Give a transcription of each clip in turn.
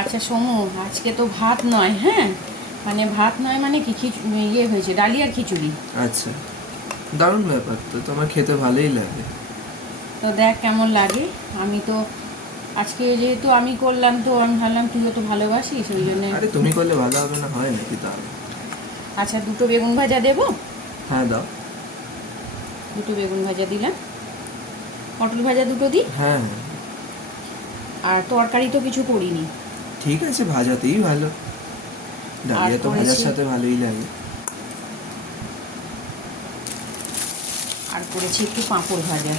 আচ্ছা সমু আজকে তো ভাত নয় হ্যাঁ? মানে ভাত নয় মানে কি? ইয়ে হয়েছে ডালি আর খিচুড়ি। আচ্ছা দারুণ ব্যাপার তো তোমার খেতে ভালোই লাগে। তো দেখ কেমন লাগে আমি তো আজকে যেহেতু আমি করলাম তো আমি ভাবলাম তুইও তো ভালোবাসিস ওই জন্য আরে তুমি করলে ভালো হবে না হয় নাকি তাহলে? আচ্ছা দুটো বেগুন ভাজা দেবো? হ্যাঁ দাও। দুটো বেগুন ভাজা দিলাম। পটল ভাজা দুটো দিই হ্যাঁ। আর তরকারি তো কিছু করিনি। ঠিক আছে ভাজাতেই ভালো। ডালিয়া তো ভাজার সাথে ভালোই লাগে। আর করেছি একটু পাঁপড় ভাজা।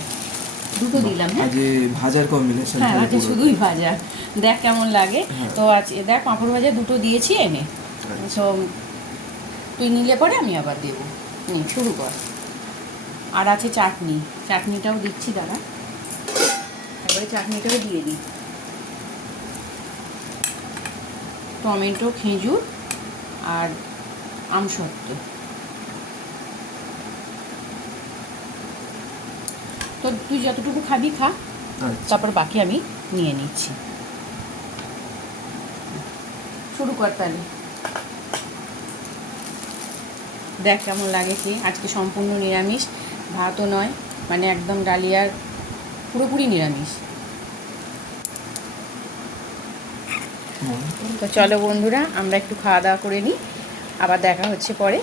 দুটো দিলাম হ্যাঁ? আজ ভাজার কম্বিনেশন হ্যাঁ আজকে শুধুই ভাজা। দেখ কেমন লাগে। হ্যাঁ। তো আজ এ দেখ পাঁপড় ভাজা দুটো দিয়েছি এনে। আচ্ছা। সো তুই নিলে পরে আমি আবার দেবো। নি শুরু কর। আর আছে চাটনি। চাটনিটাও দিচ্ছি দাদা এবারে চাটনিটাও দিয়ে দিই। টমেটো খেজুর আর আমসত্ত্ব তো তুই যতটুকু খাবি খা। আচ্ছা। তারপর বাকি আমি নিয়ে নিচ্ছি। শুরু কর তাহলে। দেখ কেমন লাগে কি? আজকে সম্পূর্ণ নিরামিষ। ভাতও নয় মানে একদম ডালিয়ার পুরোপুরি নিরামিষ। তো চলো বন্ধুরা আমরা একটু খাওয়া দাওয়া করে নিই আবার দেখা হচ্ছে পরে।